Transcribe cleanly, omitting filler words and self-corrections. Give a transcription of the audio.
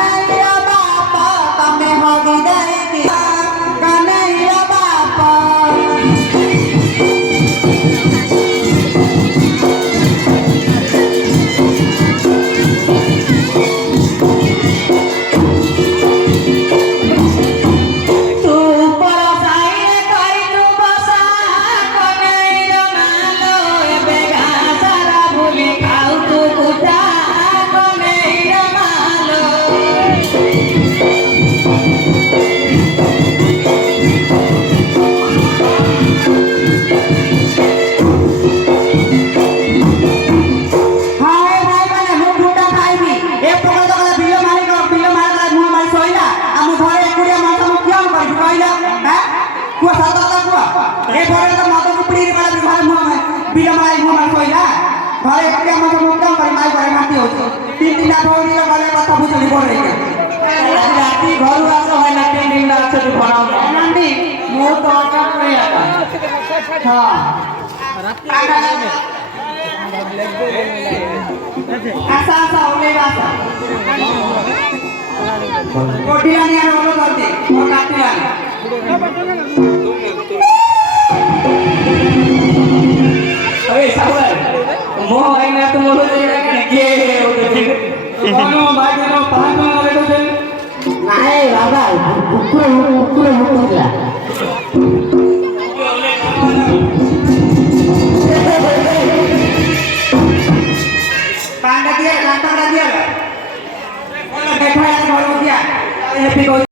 कन्हैया बापा तमे हो विदाई दिया कन्हैया बापा घरे एकुटिया मत मुक्तम करी माई घरे माटी होछ तीन दिन भौरी रे गले कथा बुझली पड़े राती घर आस है ना तीन दिन आछ तू बनाओ नंदी मोर तो का करे हां आसा आसा ओले आसा कोटिलानी आने बोलो करते और काटिलानी अरे साहब मोह भाई ना तुम बोलो ये कोनो भाई नो पान में आवे तो नहीं बाबा कुकुर मुकुला पांडा दिया लाटा दिया बोला बैठा है घर दिया